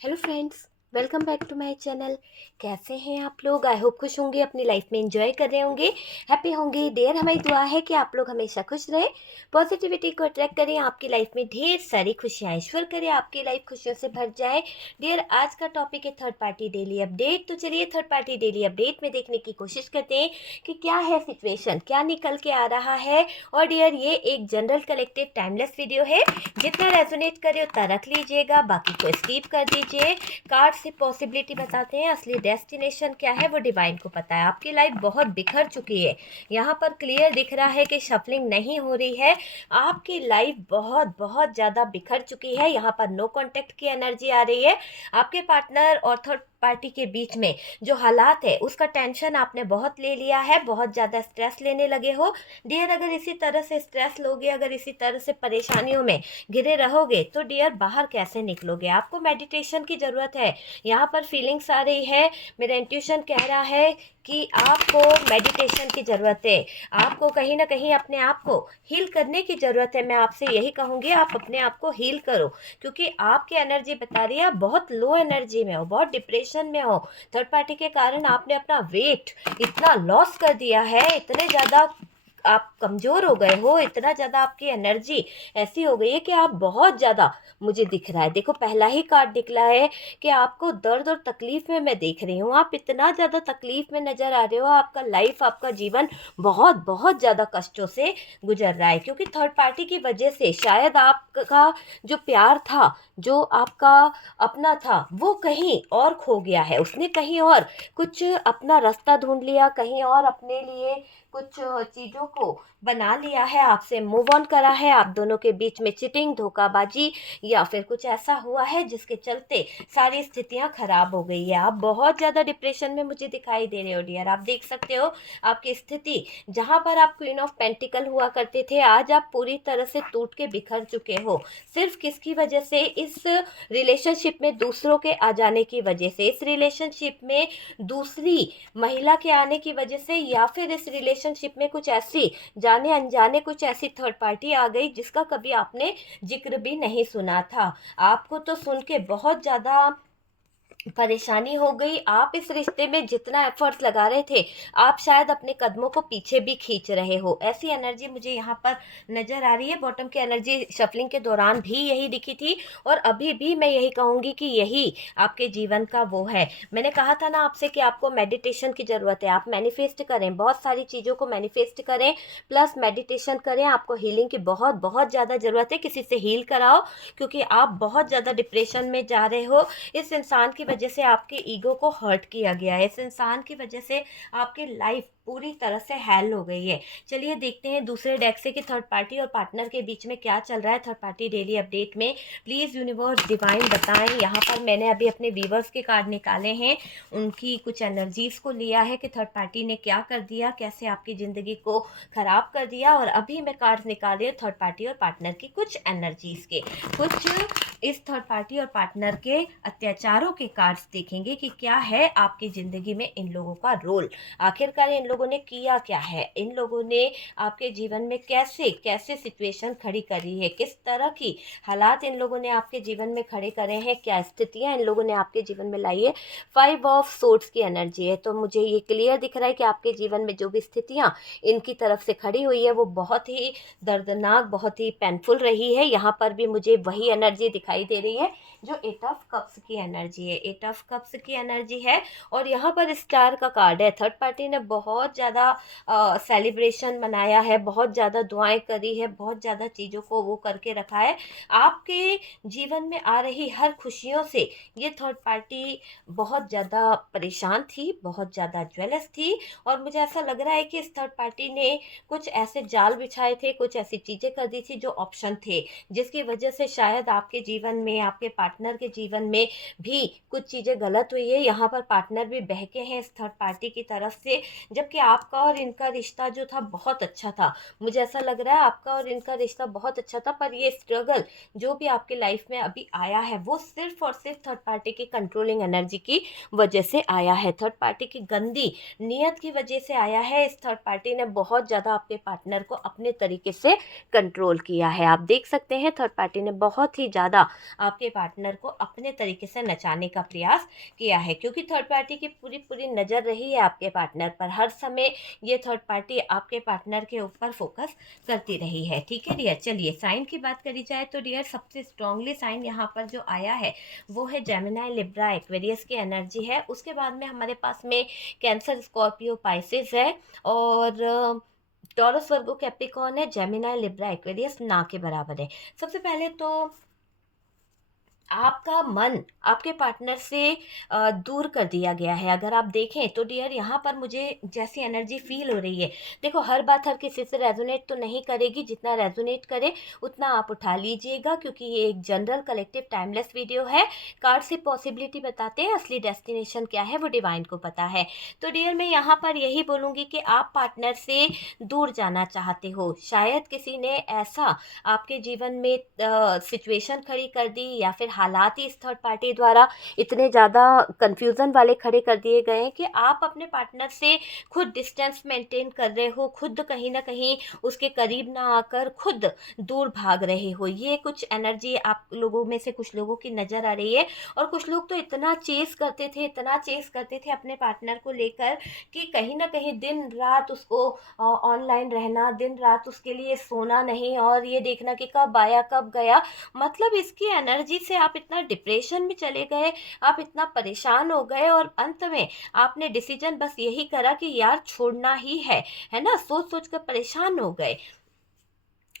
Hello friends, welcome back to my channel. कैसे हैं आप लोग? आई होप खुश होंगे, अपनी लाइफ में एंजॉय कर रहे होंगे, हैप्पी होंगे। डियर, हमारी दुआ है कि आप लोग हमेशा खुश रहें, पॉजिटिविटी को अट्रैक्ट करें, आपकी लाइफ में ढेर सारी खुशियाँ ईश्वर करें, आपकी लाइफ खुशियों से भर जाए। डियर, आज का टॉपिक है थर्ड पार्टी डेली अपडेट। तो चलिए थर्ड पार्टी डेली अपडेट में देखने की कोशिश करते हैं कि क्या है सिचुएशन, क्या निकल के आ रहा है। और डियर, ये एक जनरल कलेक्टिव टाइमलेस वीडियो है, जितना रेजोनेट करे उतना रख लीजिएगा, बाकी को स्किप कर दीजिए। कार्ड से पॉसिबिलिटी बताते हैं, असली डेस्टिनेशन क्या है वो डिवाइन को पता है। आपकी लाइफ बहुत बिखर चुकी है, यहाँ पर क्लियर दिख रहा है कि शफलिंग नहीं हो रही है। आपकी लाइफ बहुत बहुत ज़्यादा बिखर चुकी है। यहाँ पर नो कॉन्टेक्ट की एनर्जी आ रही है। आपके पार्टनर और थर्ड पार्टी के बीच में जो हालात है उसका टेंशन आपने बहुत ले लिया है, बहुत ज़्यादा स्ट्रेस लेने लगे हो। डियर, अगर इसी तरह से स्ट्रेस लोगे, अगर इसी तरह से परेशानियों में घिरे रहोगे तो डियर बाहर कैसे निकलोगे? आपको मेडिटेशन की ज़रूरत है। यहाँ पर फीलिंग्स आ रही है, मेरा इंट्यूशन कह रहा है कि आपको मेडिटेशन की ज़रूरत है। आपको कहीं ना कहीं अपने आप को हील करने की ज़रूरत है। मैं आपसे यही कहूँगी, आप अपने आप को हील करो, क्योंकि आपकी एनर्जी बता रही है आप बहुत लो एनर्जी में हो, बहुत डिप्रेशन में हो। थर्ड पार्टी के कारण आपने अपना वेट इतना लॉस कर दिया है, इतने ज़्यादा आप कमज़ोर हो गए हो, इतना ज़्यादा आपकी एनर्जी ऐसी हो गई है कि आप बहुत ज़्यादा, मुझे दिख रहा है, देखो पहला ही कार्ड निकला है कि आपको दर्द और तकलीफ में मैं देख रही हूँ। आप इतना ज़्यादा तकलीफ में नज़र आ रहे हो, आपका लाइफ, आपका जीवन बहुत बहुत ज़्यादा कष्टों से गुजर रहा है, क्योंकि थर्ड पार्टी की वजह से शायद आपका जो प्यार था, जो आपका अपना था, वो कहीं और खो गया है। उसने कहीं और कुछ अपना रास्ता ढूंढ लिया, कहीं और अपने लिए कुछ चीज़ों को बना लिया है, आपसे मूव ऑन करा है। आप दोनों के बीच में चिटिंग, धोखाबाजी या फिर कुछ ऐसा हुआ है जिसके चलते सारी स्थितियां खराब हो गई है। आप बहुत ज़्यादा डिप्रेशन में मुझे दिखाई दे रहे हो डियर। आप देख सकते हो आपकी स्थिति, जहां पर आप क्वीन ऑफ पेंटिकल हुआ करते थे, आज आप पूरी तरह से टूट के बिखर चुके हो। सिर्फ किसकी वजह से? इस रिलेशनशिप में दूसरों के आ जाने की वजह से, इस रिलेशनशिप में दूसरी महिला के आने की वजह से, या फिर इस रिलेशनशिप में कुछ ऐसी जाने अनजाने कुछ ऐसी थर्ड पार्टी आ गई जिसका कभी आपने जिक्र भी नहीं सुना था। आपको तो सुन के बहुत ज़्यादा परेशानी हो गई। आप इस रिश्ते में जितना एफर्ट्स लगा रहे थे, आप शायद अपने कदमों को पीछे भी खींच रहे हो, ऐसी एनर्जी मुझे यहाँ पर नज़र आ रही है। बॉटम की एनर्जी शफलिंग के दौरान भी यही दिखी थी, और अभी भी मैं यही कहूँगी कि यही आपके जीवन का वो है। मैंने कहा था ना आपसे कि आपको मेडिटेशन की ज़रूरत है। आप मैनिफेस्ट करें, बहुत सारी चीज़ों को मैनिफेस्ट करें, प्लस मेडिटेशन करें। आपको हीलिंग की बहुत बहुत ज़्यादा ज़रूरत है, किसी से हील कराओ, क्योंकि आप बहुत ज़्यादा डिप्रेशन में जा रहे हो। इस इंसान की वजह से आपके ईगो को हर्ट किया गया है, इस इंसान की वजह से आपकी लाइफ पूरी तरह से हेल हो गई है। चलिए देखते हैं दूसरे डेक से कि थर्ड पार्टी और पार्टनर के बीच में क्या चल रहा है थर्ड पार्टी डेली अपडेट में। प्लीज़ यूनिवर्स डिवाइन बताएं। यहाँ पर मैंने अभी अपने व्यूवर्स के कार्ड निकाले हैं, उनकी कुछ एनर्जीज़ को लिया है कि थर्ड पार्टी ने क्या कर दिया, कैसे आपकी ज़िंदगी को ख़राब कर दिया। और अभी मैं कार्ड्स निकाल रही हूँ थर्ड पार्टी और पार्टनर की कुछ एनर्जीज़ के, कुछ इस थर्ड पार्टी और पार्टनर के अत्याचारों के कार्ड्स देखेंगे कि क्या है आपकी ज़िंदगी में इन लोगों का रोल। आखिरकार इन लोगों ने किया क्या है, इन लोगों ने आपके जीवन में कैसे कैसे सिचुएशन खड़ी करी है, किस तरह की हालात इन लोगों ने आपके जीवन में खड़े करे हैं, क्या स्थितियां इन लोगों ने आपके जीवन में लाई है। 5 ऑफ सोर्ड्स की एनर्जी है, तो मुझे ये क्लियर दिख रहा है कि आपके जीवन में जो भी स्थितियाँ इनकी तरफ से खड़ी हुई है वो बहुत ही दर्दनाक, बहुत ही पेनफुल रही है। यहाँ पर भी मुझे वही एनर्जी दिखाई दे रही है जो 8 ऑफ कप्स की एनर्जी है, 8 ऑफ कप्स की एनर्जी है। और यहाँ पर स्टार का कार्ड है। थर्ड पार्टी ने बहुत ज़्यादा सेलिब्रेशन मनाया है, बहुत ज़्यादा दुआएं करी है, बहुत ज़्यादा चीज़ों को वो करके रखा है। आपके जीवन में आ रही हर खुशियों से ये थर्ड पार्टी बहुत ज़्यादा परेशान थी, बहुत ज़्यादा ज्वेलस थी। और मुझे ऐसा लग रहा है कि इस थर्ड पार्टी ने कुछ ऐसे जाल बिछाए थे, कुछ ऐसी चीज़ें कर दी थी जो ऑप्शन थे, जिसकी वजह से शायद आपके जीवन में, आपके पार्टनर के जीवन में भी कुछ चीज़ें गलत हुई है। यहाँ पर पार्टनर भी बहके हैं इस थर्ड पार्टी की तरफ से। जब कि आपका और इनका रिश्ता जो था बहुत अच्छा था। मुझे ऐसा लग रहा है आपका और इनका रिश्ता बहुत अच्छा था, पर ये स्ट्रगल जो भी आपके लाइफ में अभी आया है वो सिर्फ और सिर्फ थर्ड पार्टी की कंट्रोलिंग एनर्जी की वजह से आया है, थर्ड पार्टी की गंदी नीयत की वजह से आया है। इस थर्ड पार्टी ने बहुत ज़्यादा आपके पार्टनर को अपने तरीके से कंट्रोल किया है। आप देख सकते हैं थर्ड पार्टी ने बहुत ही ज़्यादा आपके पार्टनर को अपने तरीके से नचाने का प्रयास किया है, क्योंकि थर्ड पार्टी की पूरी पूरी नज़र रही है आपके पार्टनर पर। हर समय ये थर्ड पार्टी आपके पार्टनर के ऊपर फोकस करती रही है। ठीक है डियर, चलिए साइन की बात करी जाए तो डियर सबसे स्ट्रांगली साइन यहाँ पर जो आया है वो है जेमिनी, लिब्रा, एक्वेरियस की एनर्जी है। उसके बाद में हमारे पास में कैंसर, स्कॉर्पियो, पाइसेस है, और टॉरस, वर्गो, कैप्रिकॉर्न है। जेमिनी, लिब्रा, एक्वेरियस ना के बराबर है। सबसे पहले तो आपका मन आपके पार्टनर से दूर कर दिया गया है। अगर आप देखें तो डियर यहाँ पर मुझे जैसी एनर्जी फील हो रही है, देखो हर बात हर किसी से रेजोनेट तो नहीं करेगी, जितना रेजोनेट करे उतना आप उठा लीजिएगा, क्योंकि ये एक जनरल कलेक्टिव टाइमलेस वीडियो है। कार्ड से पॉसिबिलिटी बताते हैं, असली डेस्टिनेशन क्या है वो डिवाइन को पता है। तो डियर मैं यहाँ पर यही बोलूँगी कि आप पार्टनर से दूर जाना चाहते हो। शायद किसी ने ऐसा आपके जीवन में सिचुएशन खड़ी कर दी, या फिर हालात ही इस थर्ड पार्टी द्वारा इतने ज़्यादा कंफ्यूजन वाले खड़े कर दिए गए हैं कि आप अपने पार्टनर से खुद डिस्टेंस मेंटेन कर रहे हो, खुद कहीं ना कहीं उसके करीब ना आकर खुद दूर भाग रहे हो। ये कुछ एनर्जी आप लोगों में से कुछ लोगों की नज़र आ रही है। और कुछ लोग तो इतना चेस करते थे, इतना चेस करते थे अपने पार्टनर को लेकर कि कहीं ना कहीं दिन रात उसको ऑनलाइन रहना, दिन रात उसके लिए सोना नहीं, और ये देखना कि कब आया कब गया। मतलब इसकी एनर्जी से आप इतना डिप्रेशन में चले गए, आप इतना परेशान हो गए, और अंत में आपने डिसीजन बस यही करा कि यार छोड़ना ही है ना, सोच सोच कर परेशान हो गए।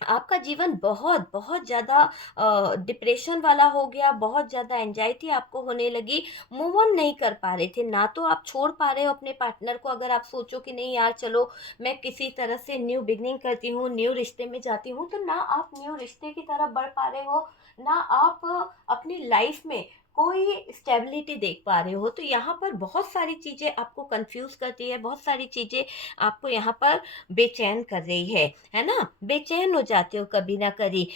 आपका जीवन बहुत बहुत ज़्यादा डिप्रेशन वाला हो गया, बहुत ज़्यादा एंजाइटी आपको होने लगी, मूव ऑन नहीं कर पा रहे थे। ना तो आप छोड़ पा रहे हो अपने पार्टनर को, अगर आप सोचो कि नहीं यार चलो मैं किसी तरह से न्यू बिगनिंग करती हूँ, न्यू रिश्ते में जाती हूँ, तो ना आप न्यू रिश्ते की तरफ बढ़ पा रहे हो, ना आप अपनी लाइफ में कोई स्टेबिलिटी देख पा रहे हो। तो यहाँ पर बहुत सारी चीज़ें आपको कंफ्यूज करती है, बहुत सारी चीज़ें आपको यहाँ पर बेचैन कर रही है ना, बेचैन हो जाते हो कभी ना कभी।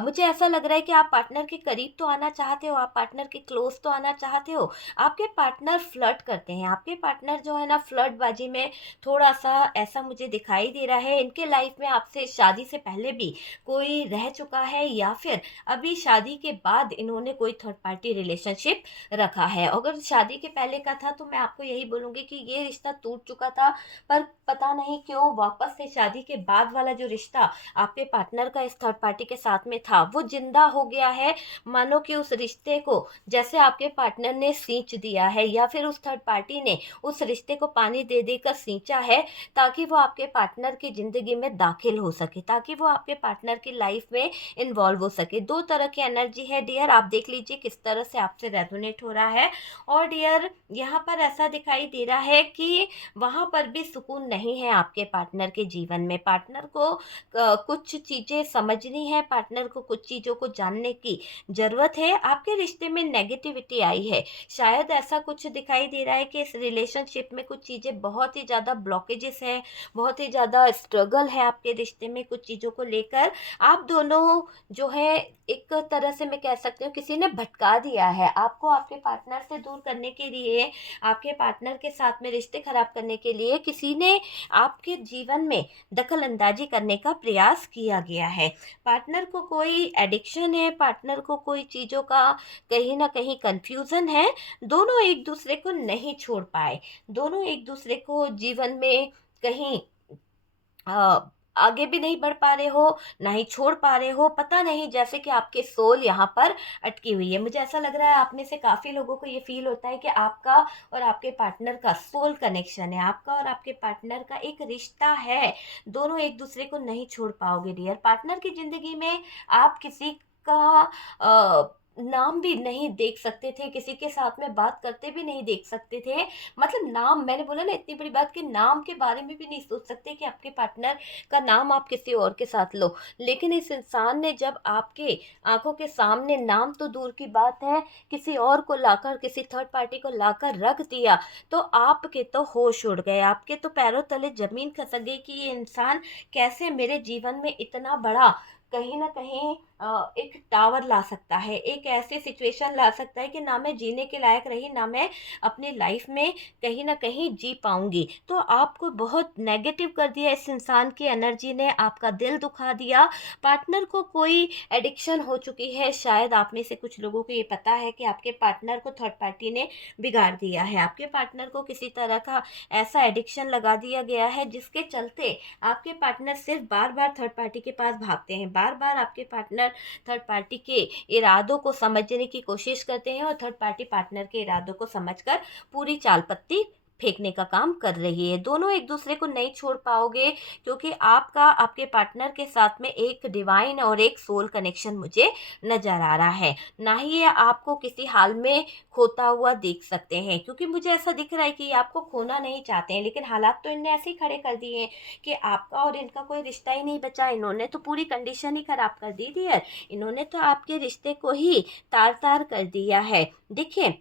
मुझे ऐसा लग रहा है कि आप पार्टनर के करीब तो आना चाहते हो, आप पार्टनर के क्लोज तो आना चाहते हो। आपके पार्टनर फ्लर्ट करते हैं, आपके पार्टनर जो है ना फ्लर्टबाजी में थोड़ा सा ऐसा मुझे दिखाई दे रहा है। इनके लाइफ में आपसे शादी से पहले भी कोई रह चुका है, या फिर अभी शादी के बाद इन्होंने कोई थर्ड पार्टी रिलेशनशिप रखा है। अगर शादी के पहले का था तो मैं आपको यही बोलूँगी कि ये रिश्ता टूट चुका था, पर पता नहीं क्यों वापस से शादी के बाद वाला जो रिश्ता आपके पार्टनर का इस थर्ड पार्टी के साथ में था वो जिंदा हो गया है। मानो कि उस रिश्ते को जैसे आपके पार्टनर ने सींच दिया है, या फिर उस थर्ड पार्टी ने उस रिश्ते को पानी दे देकर सींचा है, ताकि वो आपके पार्टनर की जिंदगी में दाखिल हो सके, ताकि वो आपके पार्टनर की लाइफ में इन्वॉल्व हो सके। दो तरह की एनर्जी है डियर, आप देख लीजिए किस तरह से आपसे रेजोनेट हो रहा है। और डियर यहाँ पर ऐसा दिखाई दे रहा है कि वहाँ पर भी सुकून नहीं है आपके पार्टनर के जीवन में। पार्टनर को कुछ चीज़ें समझनी है, पार्टनर को कुछ चीज़ों को जानने की ज़रूरत है। आपके रिश्ते में नेगेटिविटी आई है, शायद ऐसा कुछ दिखाई दे रहा है कि इस रिलेशनशिप में कुछ चीज़ें बहुत ही ज़्यादा ब्लॉकेजेस है, बहुत ही ज़्यादा स्ट्रगल है आपके रिश्ते में कुछ चीज़ों को लेकर। आप दोनों जो है एक तरह से मैं कह सकती हूँ किसी ने भटका दिया है आपको, आपके पार्टनर से दूर करने के लिए, आपके पार्टनर के साथ में रिश्ते खराब करने के लिए किसी ने आपके जीवन में दखल अंदाजी करने का प्रयास किया गया है। पार्टनर को कोई एडिक्शन है, पार्टनर को कोई चीज़ों का कहीं ना कहीं कंफ्यूजन है। दोनों एक दूसरे को नहीं छोड़ पाए, दोनों एक दूसरे को जीवन में कहीं आगे भी नहीं बढ़ पा रहे हो, ना ही छोड़ पा रहे हो। पता नहीं, जैसे कि आपके सोल यहाँ पर अटकी हुई है। मुझे ऐसा लग रहा है आप में से काफ़ी लोगों को ये फील होता है कि आपका और आपके पार्टनर का सोल कनेक्शन है, आपका और आपके पार्टनर का एक रिश्ता है। दोनों एक दूसरे को नहीं छोड़ पाओगे डियर। पार्टनर की ज़िंदगी में आप किसी का नाम भी नहीं देख सकते थे, किसी के साथ में बात करते भी नहीं देख सकते थे। मतलब नाम, मैंने बोला ना इतनी बड़ी बात कि नाम के बारे में भी नहीं सोच सकते कि आपके पार्टनर का नाम आप किसी और के साथ लो। लेकिन इस इंसान ने जब आपके आँखों के सामने, नाम तो दूर की बात है, किसी और को लाकर, किसी थर्ड पार्टी को लाकर रख दिया, तो आपके तो होश उड़ गए, आपके तो पैरों तले ज़मीन खसक गई कि ये इंसान कैसे मेरे जीवन में इतना बड़ा, कहीं न कहीं एक टावर ला सकता है, एक ऐसी सिचुएशन ला सकता है कि ना मैं जीने के लायक रही, ना मैं अपनी लाइफ में कहीं न कहीं जी पाऊँगी। तो आपको बहुत नेगेटिव कर दिया इस इंसान की एनर्जी ने, आपका दिल दुखा दिया। पार्टनर को कोई एडिक्शन हो चुकी है, शायद आप में से कुछ लोगों को ये पता है कि आपके पार्टनर को थर्ड पार्टी ने बिगाड़ दिया है। आपके पार्टनर को किसी तरह का ऐसा एडिक्शन लगा दिया गया है जिसके चलते आपके पार्टनर सिर्फ़ बार-बार थर्ड पार्टी के पास भागते हैं। बार-बार आपके पार्टनर थर्ड पार्टी के इरादों को समझने की कोशिश करते हैं और थर्ड पार्टी पार्टनर के इरादों को समझकर पूरी चाल पत्ती फेंकने का काम कर रही है। दोनों एक दूसरे को नहीं छोड़ पाओगे, क्योंकि आपका आपके पार्टनर के साथ में एक डिवाइन और एक सोल कनेक्शन मुझे नज़र आ रहा है। ना ही ये आपको किसी हाल में खोता हुआ देख सकते हैं, क्योंकि मुझे ऐसा दिख रहा है कि ये आपको खोना नहीं चाहते हैं, लेकिन हालात तो इनने ऐसे ही खड़े कर दिए हैं कि आपका और इनका कोई रिश्ता ही नहीं बचा। इन्होंने तो पूरी कंडीशन ही खराब कर दी थी यार। इन्होंने तो आपके रिश्ते को ही तार-तार कर दिया है। देखिए,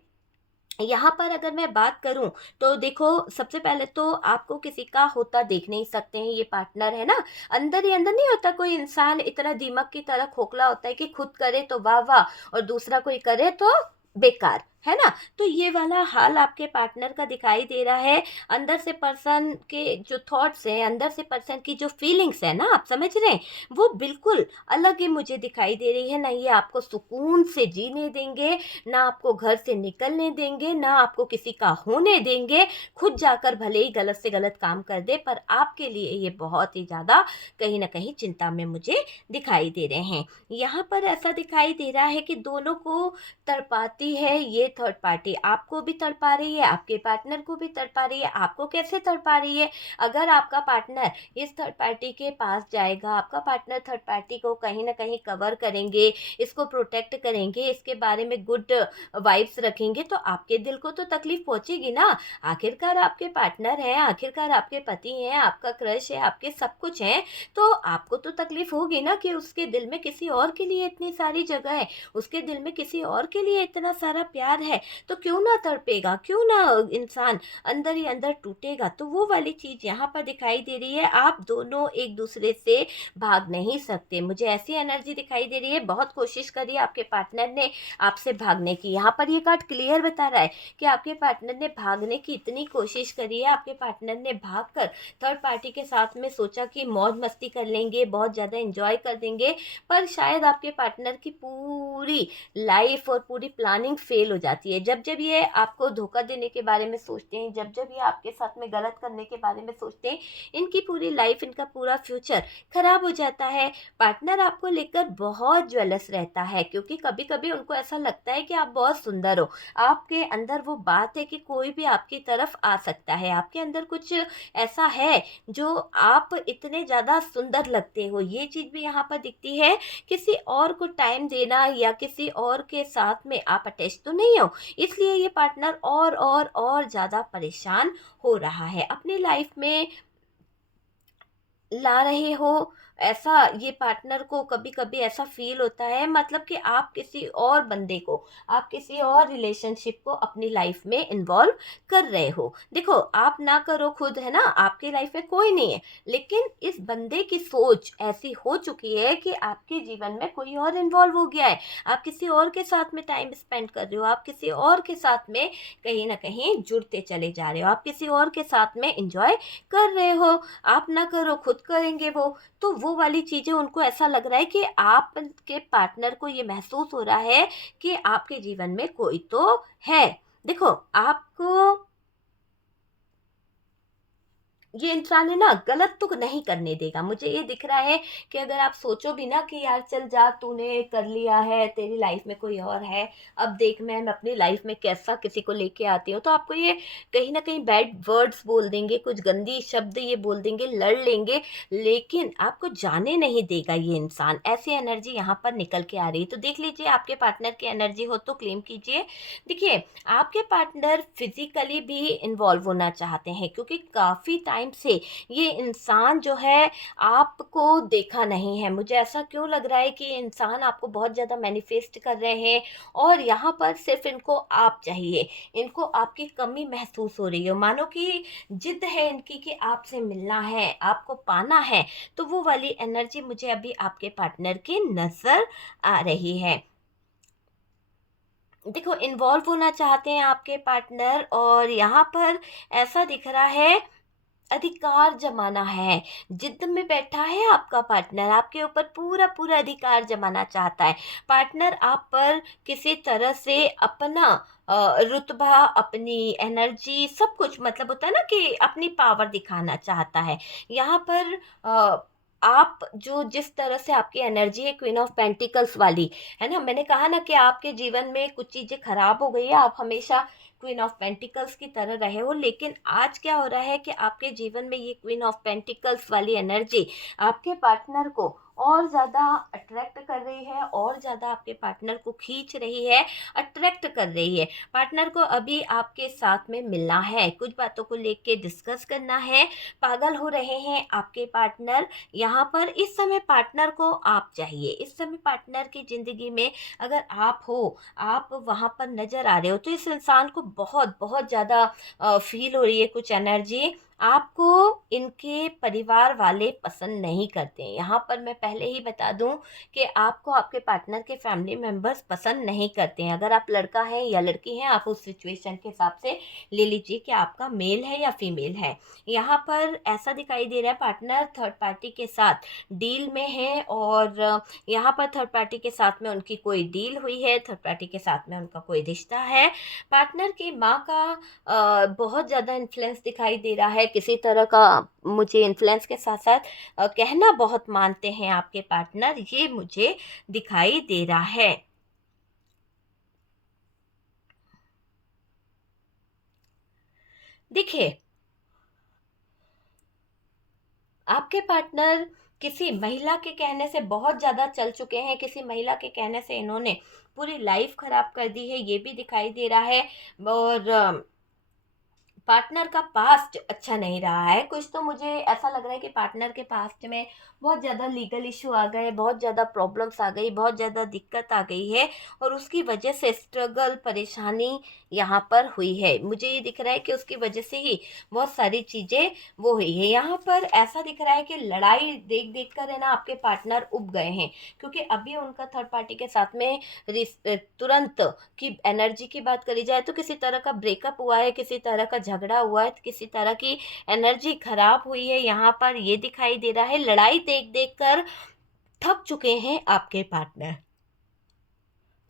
यहाँ पर अगर मैं बात करूँ, तो देखो, सबसे पहले तो आपको किसी का होता देख नहीं सकते हैं, ये पार्टनर है ना, अंदर ही अंदर नहीं होता कोई इंसान इतना दीमक की तरह खोखला होता है कि खुद करे तो वाह-वाह और दूसरा कोई करे तो बेकार, है ना? तो ये वाला हाल आपके पार्टनर का दिखाई दे रहा है। अंदर से पर्सन के जो थॉट्स हैं, अंदर से पर्सन की जो फीलिंग्स है ना, आप समझ रहे हैं? वो बिल्कुल अलग ही मुझे दिखाई दे रही है। ना ये आपको सुकून से जीने देंगे, ना आपको घर से निकलने देंगे, ना आपको किसी का होने देंगे। खुद जाकर भले ही गलत से गलत काम कर दे, पर आपके लिए ये बहुत ही ज़्यादा कहीं न कहीं चिंता में मुझे दिखाई दे रहे हैं। यहाँ पर ऐसा दिखाई दे रहा है कि दोनों को तड़पाती है ये थर्ड पार्टी, आपको भी तड़पा रही है, आपके पार्टनर को भी तड़पा रही है। आपको कैसे तड़पा रही है? अगर आपका पार्टनर इस थर्ड पार्टी के पास जाएगा, आपका पार्टनर थर्ड पार्टी को कहीं न कहीं कवर करेंगे, इसको प्रोटेक्ट करेंगे, इसके बारे में गुड वाइब्स रखेंगे, तो आपके दिल को तो तकलीफ पहुँचेगी ना। आखिरकार आपके पार्टनर हैं, आखिरकार आपके पति हैं, आपका क्रश है, आपके सब कुछ हैं, तो आपको तो तकलीफ होगी ना कि उसके दिल में किसी और के लिए इतनी सारी जगह है, उसके दिल में किसी और के लिए इतना सारा प्यार है, तो क्यों ना तड़पेगा, क्यों ना इंसान अंदर ही अंदर टूटेगा। तो वो वाली चीज़ यहाँ पर दिखाई दे रही है। आप दोनों एक दूसरे से भाग नहीं सकते, मुझे ऐसी एनर्जी दिखाई दे रही है। बहुत कोशिश करी आपके पार्टनर ने आपसे भागने की, यहाँ पर ये कार्ड क्लियर बता रहा है कि आपके पार्टनर ने भागने की इतनी कोशिश करी है, आपके पार्टनर ने भागकर थर्ड पार्टी के साथ में सोचा कि मौज मस्ती कर लेंगे, बहुत ज़्यादा एंजॉय कर देंगे, पर शायद आपके पार्टनर की पूरी लाइफ और पूरी प्लानिंग फेल हो जाती है। जब जब ये आपको धोखा देने के बारे में सोचते हैं, जब जब ये आपके साथ में गलत करने के बारे में सोचते हैं, इनकी पूरी लाइफ, इनका पूरा फ्यूचर खराब हो जाता है। पार्टनर आपको लेकर बहुत ज्वेलस रहता है, क्योंकि कभी कभी उनको ऐसा लगता है कि आप बहुत सुंदर हो, आपके अंदर वो बात है कि कोई भी आपकी तरफ आ सकता है, आपके अंदर कुछ ऐसा है जो आप इतने ज़्यादा सुंदर लगते हो। ये चीज़ भी यहाँ पर दिखती है। किसी और को टाइम देना या किसी और के साथ में आप अटैच तो नहीं हो, इसलिए ये पार्टनर और ज़्यादा परेशान हो रहा है। अपनी लाइफ में ला रहे हो, ऐसा ये पार्टनर को कभी-कभी ऐसा फ़ील होता है, मतलब कि आप किसी और बंदे को, आप किसी और रिलेशनशिप को अपनी लाइफ़ में इन्वॉल्व कर रहे हो। देखो, आप ना करो खुद, है ना? आपकी लाइफ़ में कोई नहीं है, लेकिन इस बंदे की सोच ऐसी हो चुकी है कि आपके जीवन में कोई और इन्वॉल्व हो गया है। आप किसी और के साथ में टाइम स्पेंड कर रहे हो, आप किसी और के साथ में कहीं न कहीं जुड़ते चले जा रहे हो, आप किसी और के साथ में एन्जॉय कर रहे हो। आप ना करो, खुद करेंगे वो। तो वो वाली चीज़ें, उनको ऐसा लग रहा है कि आपके पार्टनर को ये महसूस हो रहा है कि आपके जीवन में कोई तो है। देखो, आपको ये इंसान है ना गलत तो नहीं करने देगा। मुझे ये दिख रहा है कि अगर आप सोचो भी ना कि यार चल जा, तूने कर लिया है, तेरी लाइफ में कोई और है, अब देख मैं अपनी लाइफ में कैसा किसी को लेके आती हूँ, तो आपको ये कहीं ना कहीं बैड वर्ड्स बोल देंगे, कुछ गंदी शब्द ये बोल देंगे, लड़ लेंगे, लेकिन आपको जाने नहीं देगा ये इंसान। ऐसी एनर्जी यहाँ पर निकल के आ रही है। तो देख लीजिए, आपके पार्टनर की एनर्जी हो तो क्लेम कीजिए। देखिए, आपके पार्टनर फिजिकली भी इन्वॉल्व होना चाहते हैं, क्योंकि काफ़ी टाइम से ये इंसान जो है आपको देखा नहीं है। मुझे ऐसा क्यों लग रहा है कि ये इंसान आपको बहुत ज़्यादा मैनिफेस्ट कर रहे हैं, और यहाँ पर सिर्फ इनको आप चाहिए, इनको आपकी कमी महसूस हो रही है, मानो कि जिद है इनकी कि आपसे मिलना है, आपको पाना है। तो वो वाली एनर्जी मुझे अभी आपके पार्टनर की नज़र आ रही है। देखो, इन्वॉल्व होना चाहते हैं आपके पार्टनर, और यहाँ पर ऐसा दिख रहा है अधिकार जमाना है। जिद में बैठा है आपका पार्टनर, आपके ऊपर पूरा पूरा अधिकार जमाना चाहता है। पार्टनर आप पर किसी तरह से अपना रुतबा, अपनी एनर्जी, सब कुछ, मतलब होता है ना कि अपनी पावर दिखाना चाहता है। यहाँ पर आप जो जिस तरह से आपकी एनर्जी है क्वीन ऑफ पेंटिकल्स वाली, है ना, मैंने कहा ना कि आपके जीवन में कुछ चीज़ें खराब हो गई है, आप हमेशा क्वीन ऑफ पेंटिकल्स की तरह रहे हो, लेकिन आज क्या हो रहा है कि आपके जीवन में ये क्वीन ऑफ पेंटिकल्स वाली एनर्जी आपके पार्टनर को और ज़्यादा अट्रैक्ट कर रही है, और ज़्यादा आपके पार्टनर को खींच रही है, अट्रैक्ट कर रही है। पार्टनर को अभी आपके साथ में मिलना है, कुछ बातों को लेके डिस्कस करना है। पागल हो रहे हैं आपके पार्टनर। यहाँ पर इस समय पार्टनर को आप चाहिए। इस समय पार्टनर की ज़िंदगी में अगर आप हो, आप वहाँ पर नज़र आ रहे हो, तो इस इंसान को बहुत बहुत ज़्यादा फील हो रही है कुछ एनर्जी। आपको इनके परिवार वाले पसंद नहीं करते हैं। यहाँ पर मैं पहले ही बता दूं कि आपको आपके पार्टनर के फैमिली मेंबर्स पसंद नहीं करते हैं। अगर आप लड़का है या लड़की है, आप उस सिचुएशन के हिसाब से ले लीजिए कि आपका मेल है या फीमेल है। यहाँ पर ऐसा दिखाई दे रहा है पार्टनर थर्ड पार्टी के साथ डील में है, और यहाँ पर थर्ड पार्टी के साथ में उनकी कोई डील हुई है, थर्ड पार्टी के साथ में उनका कोई रिश्ता है। पार्टनर की माँ का बहुत ज़्यादा इन्फ्लुएंस दिखाई दे रहा है किसी तरह का। मुझे इन्फ्लुएंस के साथ साथ कहना बहुत मानते हैं आपके पार्टनर, ये मुझे दिखाई दे रहा है। देखिए, आपके पार्टनर किसी महिला के कहने से बहुत ज़्यादा चल चुके हैं, किसी महिला के कहने से इन्होंने पूरी लाइफ खराब कर दी है, ये भी दिखाई दे रहा है। और पार्टनर का पास्ट अच्छा नहीं रहा है। कुछ तो मुझे ऐसा लग रहा है कि पार्टनर के पास्ट में बहुत ज़्यादा लीगल इशू आ गए, बहुत ज़्यादा प्रॉब्लम्स आ गई, बहुत ज़्यादा दिक्कत आ गई है, और उसकी वजह से स्ट्रगल, परेशानी यहाँ पर हुई है। मुझे ये दिख रहा है कि उसकी वजह से ही बहुत सारी चीज़ें वो हुई है। यहाँ पर ऐसा दिख रहा है कि लड़ाई देख देख कर है ना आपके पार्टनर उब गए हैं, क्योंकि अभी उनका थर्ड पार्टी के साथ में तुरंत की एनर्जी की बात करी जाए तो किसी तरह का ब्रेकअप हुआ है, किसी तरह का झगड़ा हुआ है, किसी तरह की एनर्जी खराब हुई है। यहाँ पर ये दिखाई दे रहा है लड़ाई देख देख कर थक चुके हैं आपके पार्टनर।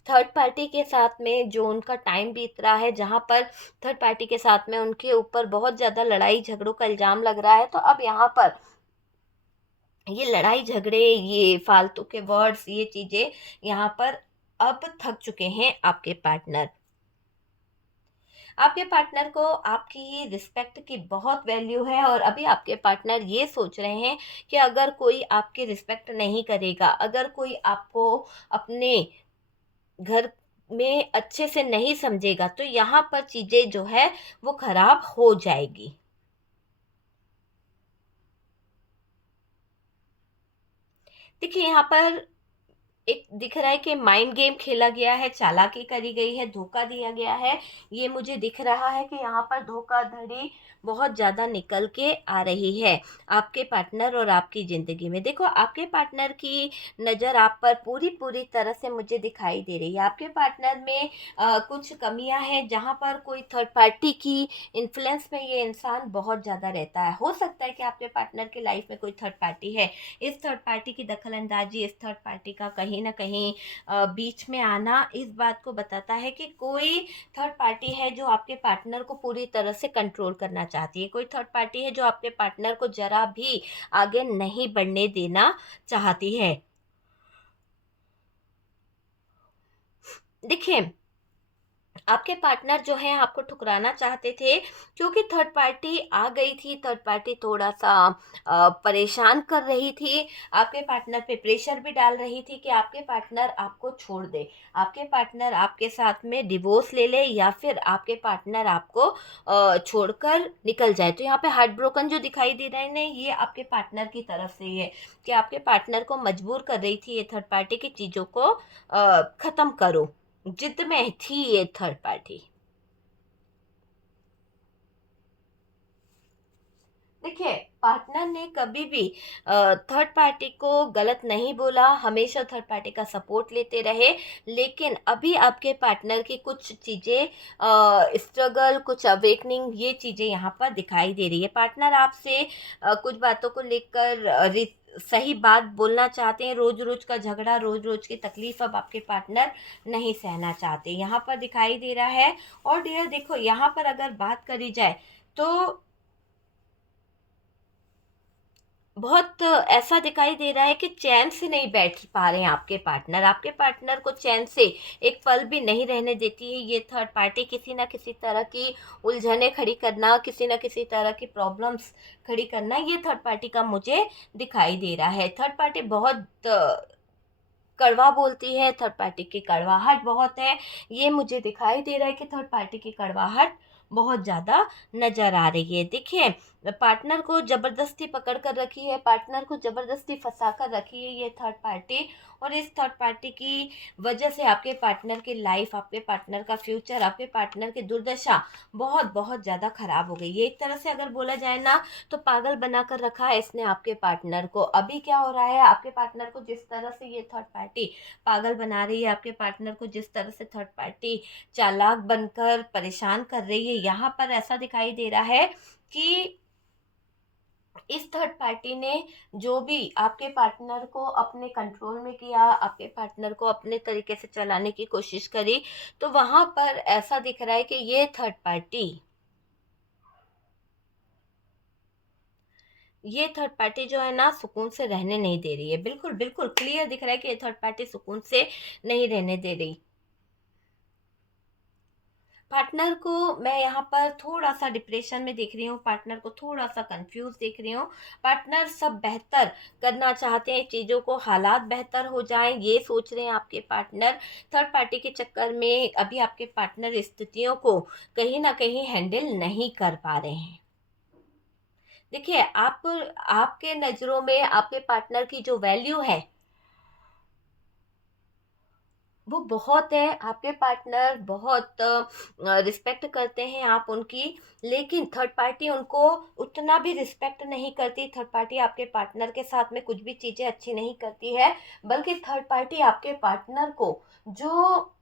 थर्ड पार्टी के साथ में जो उनका टाइम बीत रहा है, जहाँ पर थर्ड पार्टी के साथ में उनके ऊपर बहुत ज़्यादा लड़ाई झगड़ों का इल्ज़ाम लग रहा है, तो अब यहाँ पर ये लड़ाई झगड़े, ये फालतू के वर्ड्स, ये चीज़ें यहाँ पर अब थक चुके हैं आपके पार्टनर। आपके पार्टनर को आपकी रिस्पेक्ट की बहुत वैल्यू है, और अभी आपके पार्टनर ये सोच रहे हैं कि अगर कोई आपकी रिस्पेक्ट नहीं करेगा, अगर कोई आपको अपने घर में अच्छे से नहीं समझेगा, तो यहाँ पर चीज़ें जो है वो खराब हो जाएगी। देखिए, यहाँ पर एक दिख रहा है कि माइंड गेम खेला गया है, चालाकी करी गई है, धोखा दिया गया है। ये मुझे दिख रहा है कि यहाँ पर धोखाधड़ी बहुत ज़्यादा निकल के आ रही है आपके पार्टनर और आपकी ज़िंदगी में। देखो, आपके पार्टनर की नज़र आप पर पूरी पूरी तरह से मुझे दिखाई दे रही है। आपके पार्टनर में कुछ कमियां हैं, जहाँ पर कोई थर्ड पार्टी की इन्फ्लुएंस में ये इंसान बहुत ज़्यादा रहता है। हो सकता है कि आपके पार्टनर की लाइफ में कोई थर्ड पार्टी है, इस थर्ड पार्टी की दखल अंदाजी, इस थर्ड पार्टी का कहीं कहीं ना कहीं बीच में आना इस बात को बताता है कि कोई थर्ड पार्टी है जो आपके पार्टनर को पूरी तरह से कंट्रोल करना चाहती है, कोई थर्ड पार्टी है जो आपके पार्टनर को जरा भी आगे नहीं बढ़ने देना चाहती है। देखिए, आपके पार्टनर जो है आपको ठुकराना चाहते थे, क्योंकि थर्ड पार्टी आ गई थी। थर्ड पार्टी थोड़ा सा परेशान कर रही थी, आपके पार्टनर पे प्रेशर भी डाल रही थी कि आपके पार्टनर आपको छोड़ दे, आपके पार्टनर आपके साथ में डिवोर्स ले ले, या फिर आपके पार्टनर आपको छोड़कर निकल जाए। तो यहाँ पे हार्ट ब्रोकन जो दिखाई दे रहे हैं ना, ये आपके पार्टनर की तरफ से ही है कि आपके पार्टनर को मजबूर कर रही थी ये थर्ड पार्टी की चीज़ों को ख़त्म करो, जिद में थी ये थर्ड पार्टी। देखिए, पार्टनर ने कभी भी थर्ड पार्टी को गलत नहीं बोला, हमेशा थर्ड पार्टी का सपोर्ट लेते रहे। लेकिन अभी आपके पार्टनर की कुछ चीज़ें, स्ट्रगल, कुछ अवेकनिंग, ये चीज़ें यहाँ पर दिखाई दे रही है। पार्टनर आपसे कुछ बातों को लेकर सही बात बोलना चाहते हैं। रोज रोज का झगड़ा, रोज रोज की तकलीफ अब आपके पार्टनर नहीं सहना चाहते, यहाँ पर दिखाई दे रहा है। और डियर देखो, यहाँ पर अगर बात करी जाए तो बहुत ऐसा दिखाई दे रहा है कि चैन से नहीं बैठ पा रहे हैं आपके पार्टनर, आपके पार्टनर को चैन से एक पल भी नहीं रहने देती है ये थर्ड पार्टी। किसी ना किसी तरह की उलझने खड़ी करना, किसी ना किसी तरह की प्रॉब्लम्स खड़ी करना, ये थर्ड पार्टी का मुझे दिखाई दे रहा है। थर्ड पार्टी बहुत कड़वा बोलती है, थर्ड पार्टी की कड़वाहट बहुत है। ये मुझे दिखाई दे रहा है कि थर्ड पार्टी की कड़वाहट बहुत ज़्यादा नज़र आ रही है। देखिए, पार्टनर को ज़बरदस्ती पकड़ कर रखी है, पार्टनर को ज़बरदस्ती फंसा कर रखी है ये थर्ड पार्टी। और इस थर्ड पार्टी की वजह से आपके पार्टनर की लाइफ, आपके पार्टनर का फ्यूचर, आपके पार्टनर की दुर्दशा बहुत बहुत ज़्यादा ख़राब हो गई है। एक तरह से अगर बोला जाए ना, तो पागल बना कर रखा है इसने आपके पार्टनर को। अभी क्या हो रहा है, आपके पार्टनर को जिस तरह से ये थर्ड पार्टी पागल बना रही है, आपके पार्टनर को जिस तरह से थर्ड पार्टी चालाक बनकर परेशान कर रही है, यहाँ पर ऐसा दिखाई दे रहा है कि इस थर्ड पार्टी ने जो भी आपके पार्टनर को अपने कंट्रोल में किया, आपके पार्टनर को अपने तरीके से चलाने की कोशिश करी, तो वहां पर ऐसा दिख रहा है कि ये थर्ड पार्टी जो है ना, सुकून से रहने नहीं दे रही है। बिल्कुल बिल्कुल क्लियर दिख रहा है कि ये थर्ड पार्टी सुकून से नहीं रहने दे रही। पार्टनर को मैं यहाँ पर थोड़ा सा डिप्रेशन में देख रही हूँ, पार्टनर को थोड़ा सा कंफ्यूज देख रही हूँ। पार्टनर सब बेहतर करना चाहते हैं, चीज़ों को हालात बेहतर हो जाएं, ये सोच रहे हैं आपके पार्टनर। थर्ड पार्टी के चक्कर में अभी आपके पार्टनर स्थितियों को कहीं ना कहीं हैंडल नहीं कर पा रहे हैं। देखिए, आप आपके नज़रों में आपके पार्टनर की जो वैल्यू है वो बहुत है। आपके पार्टनर बहुत रिस्पेक्ट करते हैं आप उनकी, लेकिन थर्ड पार्टी उनको उतना भी रिस्पेक्ट नहीं करती। थर्ड पार्टी आपके पार्टनर के साथ में कुछ भी चीज़ें अच्छी नहीं करती है, बल्कि थर्ड पार्टी आपके पार्टनर को जो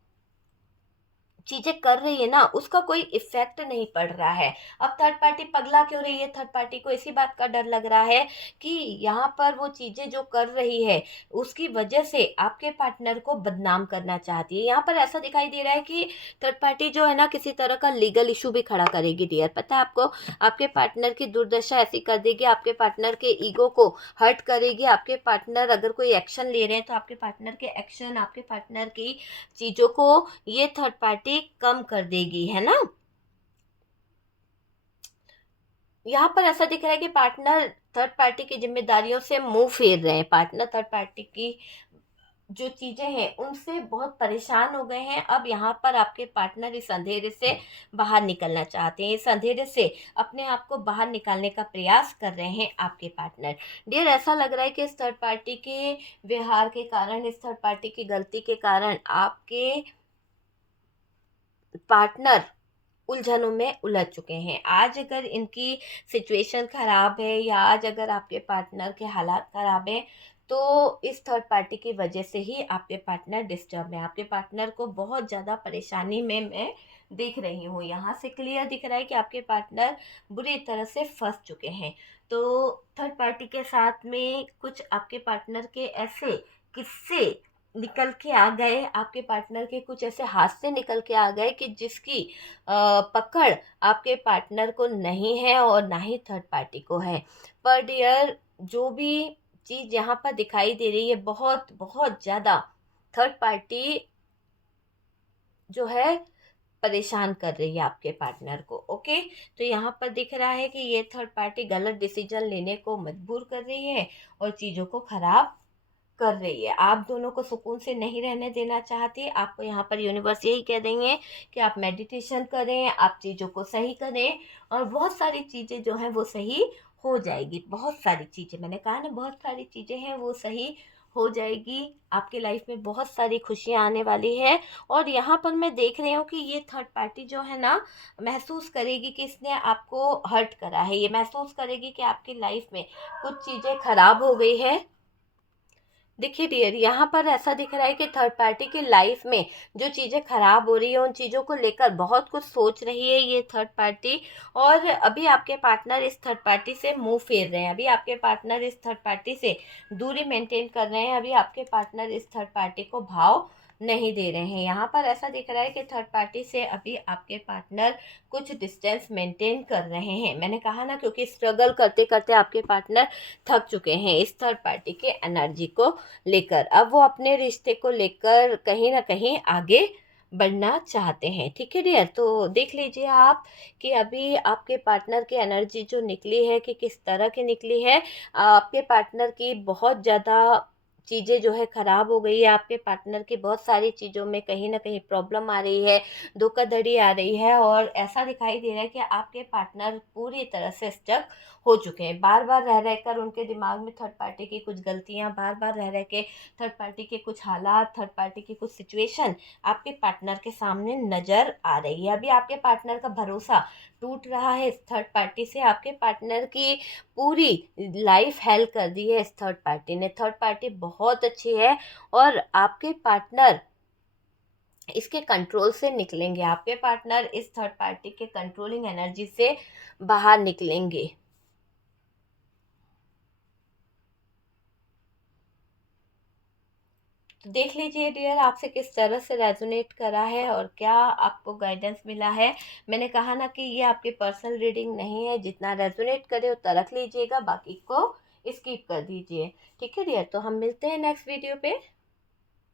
चीजें कर रही है ना, उसका कोई इफेक्ट नहीं पड़ रहा है। अब थर्ड पार्टी पगला क्यों रही है, थर्ड पार्टी को इसी बात का डर लग रहा है कि यहाँ पर वो चीजें जो कर रही है उसकी वजह से आपके पार्टनर को बदनाम करना चाहती है। यहाँ पर ऐसा दिखाई दे रहा है कि थर्ड पार्टी जो है ना, किसी तरह का लीगल इशू भी खड़ा करेगी डियर। पता है आपको, आपके पार्टनर की दुर्दशा ऐसी कर देगी, आपके पार्टनर के ईगो को हर्ट करेगी। आपके पार्टनर अगर कोई एक्शन ले रहे हैं तो आपके पार्टनर के एक्शन, आपके पार्टनर की चीजों को ये थर्ड पार्टी कम कर देगी, है ना। यहाँ पर ऐसा दिख रहा है कि पार्टनर थर्ड पार्टी की जिम्मेदारियों से मुंह फेर रहे हैं। पार्टनर थर्ड पार्टी की जो चीजें हैं उनसे बहुत परेशान हो गए हैं। अब यहाँ पर आपके पार्टनर इस अंधेरे से बाहर निकलना चाहते हैं, इस अंधेरे से अपने आप को बाहर निकालने का प्रयास कर रहे हैं आपके पार्टनर। डियर, ऐसा लग रहा है कि इस थर्ड पार्टी के व्यवहार के कारण, इस थर्ड पार्टी की गलती के कारण आपके पार्टनर उलझनों में उलझ चुके हैं। आज अगर इनकी सिचुएशन खराब है, या आज अगर आपके पार्टनर के हालात खराब हैं, तो इस थर्ड पार्टी की वजह से ही आपके पार्टनर डिस्टर्ब है। आपके पार्टनर को बहुत ज़्यादा परेशानी में मैं देख रही हूँ। यहाँ से क्लियर दिख रहा है कि आपके पार्टनर बुरी तरह से फंस चुके हैं। तो थर्ड पार्टी के साथ में कुछ आपके पार्टनर के ऐसे किस्से निकल के आ गए, आपके पार्टनर के कुछ ऐसे हाथ से निकल के आ गए कि जिसकी पकड़ आपके पार्टनर को नहीं है और ना ही थर्ड पार्टी को है। पर डियर, जो भी चीज़ यहाँ पर दिखाई दे रही है, बहुत बहुत ज़्यादा थर्ड पार्टी जो है परेशान कर रही है आपके पार्टनर को। ओके, तो यहाँ पर दिख रहा है कि ये थर्ड पार्टी गलत डिसीजन लेने को मजबूर कर रही है और चीज़ों को खराब कर रही है। आप दोनों को सुकून से नहीं रहने देना चाहती। आपको यहाँ पर यूनिवर्स यही कह रही है कि आप मेडिटेशन करें, आप चीज़ों को सही करें और बहुत सारी चीज़ें जो हैं वो सही हो जाएगी। बहुत सारी चीज़ें, मैंने कहा ना, बहुत सारी चीज़ें हैं वो सही हो जाएगी। आपके लाइफ में बहुत सारी खुशियाँ आने वाली है। और यहाँ पर मैं देख रही हूँ कि ये थर्ड पार्टी जो है ना, महसूस करेगी कि इसने आपको हर्ट करा है। ये महसूस करेगी कि आपकी लाइफ में कुछ चीज़ें खराब हो गई है। देखिए डियर, यहाँ पर ऐसा दिख रहा है कि थर्ड पार्टी की लाइफ में जो चीज़ें खराब हो रही है उन चीज़ों को लेकर बहुत कुछ सोच रही है ये थर्ड पार्टी। और अभी आपके पार्टनर इस थर्ड पार्टी से मुंह फेर रहे हैं, अभी आपके पार्टनर इस थर्ड पार्टी से दूरी मेंटेन कर रहे हैं, अभी आपके पार्टनर इस थर्ड पार्टी को भाव नहीं दे रहे हैं। यहाँ पर ऐसा दिख रहा है कि थर्ड पार्टी से अभी आपके पार्टनर कुछ डिस्टेंस मेंटेन कर रहे हैं। मैंने कहा ना, क्योंकि स्ट्रगल करते करते आपके पार्टनर थक चुके हैं इस थर्ड पार्टी के एनर्जी को लेकर। अब वो अपने रिश्ते को लेकर कहीं ना कहीं आगे बढ़ना चाहते हैं। ठीक है डियर, तो देख लीजिए आप कि अभी आपके पार्टनर की एनर्जी जो निकली है कि किस तरह की निकली है। आपके पार्टनर की बहुत ज़्यादा चीज़ें जो है ख़राब हो गई है। आपके पार्टनर की बहुत सारी चीज़ों में कहीं ना कहीं प्रॉब्लम आ रही है, धोखाधड़ी आ रही है और ऐसा दिखाई दे रहा है कि आपके पार्टनर पूरी तरह से स्टक हो चुके हैं। बार बार रह रहकर उनके दिमाग में थर्ड पार्टी की कुछ गलतियां, बार बार रह रह के थर्ड पार्टी के कुछ हालात, थर्ड पार्टी की कुछ सिचुएशन आपके पार्टनर के सामने नज़र आ रही है। अभी आपके पार्टनर का भरोसा टूट रहा है इस थर्ड पार्टी से। आपके पार्टनर की पूरी लाइफ हेल कर दी है इस थर्ड पार्टी ने। थर्ड पार्टी बहुत अच्छी है और आपके पार्टनर इसके कंट्रोल से निकलेंगे। आपके पार्टनर इस थर्ड पार्टी के कंट्रोलिंग एनर्जी से बाहर निकलेंगे। तो देख लीजिए डियर, आपसे किस तरह से रेजोनेट करा है और क्या आपको गाइडेंस मिला है। मैंने कहा ना कि ये आपकी पर्सनल रीडिंग नहीं है, जितना रेजोनेट करे उतना रख लीजिएगा, बाकी को स्किप कर दीजिए। ठीक है डियर, तो हम मिलते हैं नेक्स्ट वीडियो पे।